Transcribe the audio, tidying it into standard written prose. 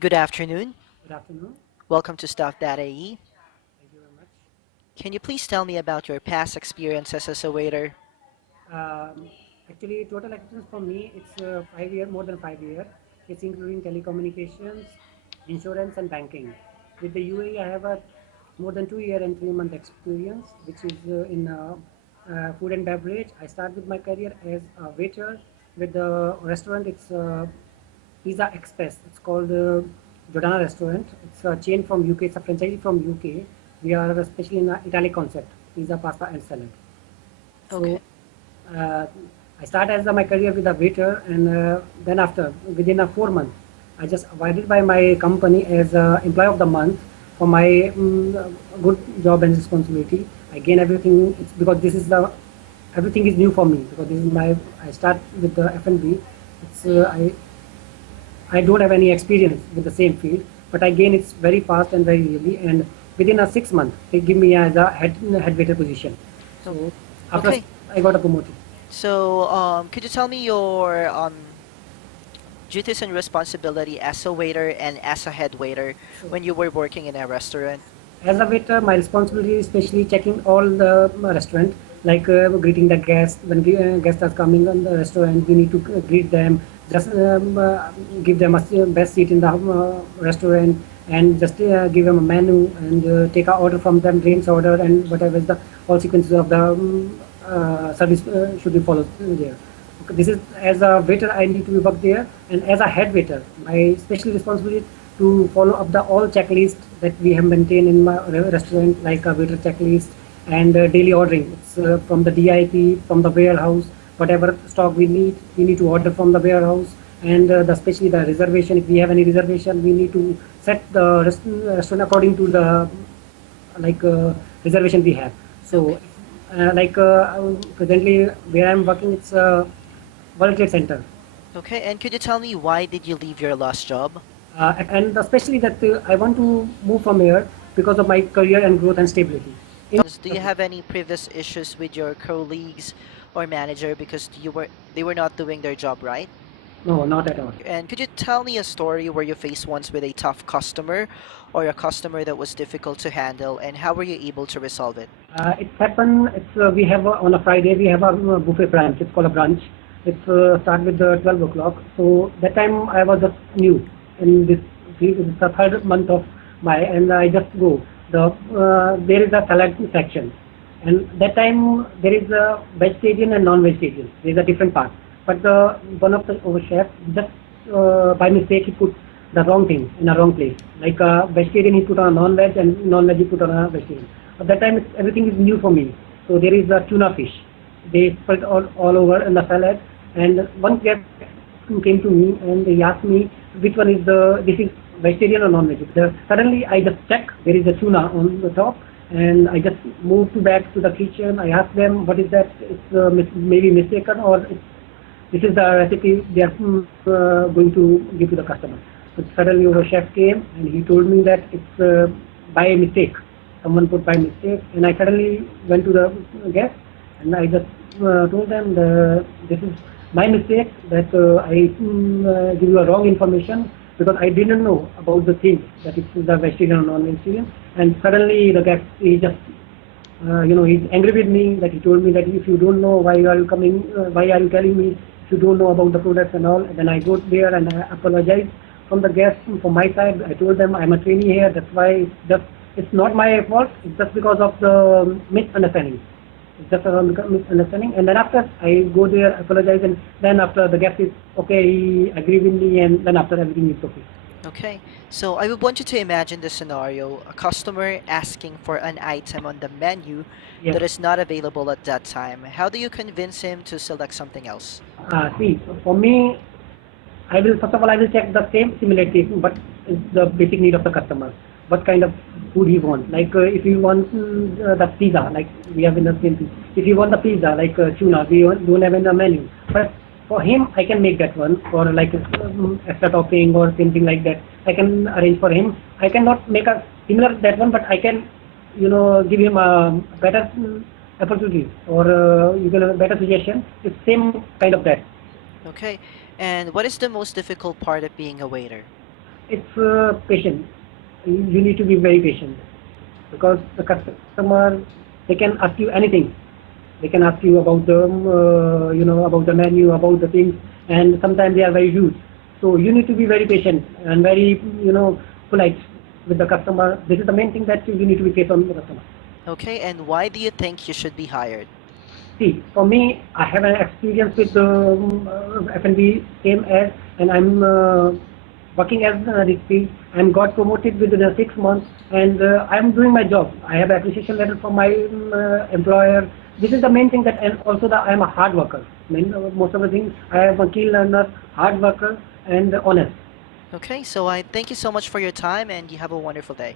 Good afternoon. Good afternoon. Welcome to Stuff.ae. Thank you very much. Can you please tell me about your past experiences as a waiter? Um, Actually, total experience for me, it's 5 year, more than 5 year. It's including telecommunications, insurance, and banking. With the UAE, I have a more than 2 year and 3 month experience, which is in food and beverage. I start with my career as a waiter with the restaurant. It's Pizza Express. It's called Jordana Restaurant. It's a chain from UK. It's a franchise from UK. We are especially in the Italian concept: pizza, pasta, and salad. Okay. So uh, I started as my career with a waiter, and then after within a 4 month, I just awarded by my company as employee of the month for my good job and responsibility. I gain everything. It's because this is the everything is new for me because this is my I start with the F&B. It's I don't have any experience with the same field, but I gain it very fast and very easily. And within a 6 month, they give me as a head waiter position. O- So after Okay. I got a promoted. So, could you tell me your duties and responsibility as a waiter and as a head waiter Sure. when you were working in a restaurant? As a waiter, my responsibility is especially checking all the restaurant, like greeting the guests. When guests are coming on the restaurant, we need to greet them, just give them a best seat in the restaurant, and just give them a menu and take a order from them, drinks order, and whatever is the all sequences of the service should be followed there. Okay, this is as a waiter, I need to work there, and as a head waiter, my special responsibility to follow up the all checklist that we have maintained in my restaurant, like a waiter checklist and daily ordering. It's from the DIP, from the warehouse, whatever stock we need to order from the warehouse, and especially the reservation. If we have any reservation, we need to set the restaurant according to the reservation we have. Okay. So, presently where I'm working, it's World Trade Center. Okay, and could you tell me why did you leave your last job? And especially that I want to move from here because of my career and growth and stability. In Do you have any previous issues with your colleagues or manager because they were not doing their job right? No, not at all. And could you tell me a story where you faced once with a tough customer or a customer that was difficult to handle, and how were you able to resolve it? It's happened. It's we have on a Friday we have a buffet brunch. It's called a brunch. It's start with the 12 o'clock. So that time I was just new in this field. It's the third month of my, and I just go. There is a salad section, and that time there is a vegetarian and non-vegetarian. There is a different part. But one of the over chef just by mistake he put the wrong thing in a wrong place. Like vegetarian he put on a non-veg and non-veg he put on a vegetarian. At that time, everything is new for me. So there is a tuna fish. They spread all over in the salad. And one guest who came to me and he asked me which one is this is vegetarian or non-vegetarian. Suddenly I just check there is a tuna on the top, and I just moved back to the kitchen. I asked them what is that? It's maybe mistaken, or this is the recipe they are going to give to the customer. So suddenly our chef came and he told me that it's by mistake. Someone put by mistake, and I suddenly went to the guest and I just told them this is my mistake that I give you a wrong information because I didn't know about the thing that it's the vegetarian or non-vegetarian. And suddenly the guest he just he's angry with me that he told me that if you don't know why are you coming, why are you telling me if you don't know about the products and all. And then I go there and I apologize from the guest from my side. I told them I'm a trainee here, that's why it's not my fault. It's just because of the misunderstanding. It's just a misunderstanding. And then after I go there, apologize, and then after the guest is okay, he agree with me, and then after everything is okay. Okay, so I would want you to imagine the scenario: a customer asking for an item on the menu Yes. that is not available at that time. How do you convince him to select something else? See, so for me, I will first of all I will check the same similarity, but it's the basic need of the customer. What kind of food he wants? Like if you want the pizza, like we have in the same thing. If you want the pizza, like tuna, don't have in the menu. But for him, I can make that one for like extra topping or something like that. I can arrange for him. I cannot make a similar that one, but I can, give him a better opportunity or you can a better suggestion. It's same kind of that. Okay, and what is the most difficult part of being a waiter? it's patient. You need to be very patient because the customer, they can ask you anything. They can ask you about the about the menu, about the things, and sometimes they are very rude. So you need to be very patient and very polite with the customer. This is the main thing, that you need to be patient with the customer. Okay, and why do you think you should be hired? See, for me, I have an experience with F&B same as, and I'm working as this field. I'm got promoted within 6 months, and I'm doing my job. I have appreciation letter from my employer. This is the main thing, that, and also that I am a hard worker. Most of the things, I am a key learner, hard worker, and honest. Okay, so I thank you so much for your time and you have a wonderful day.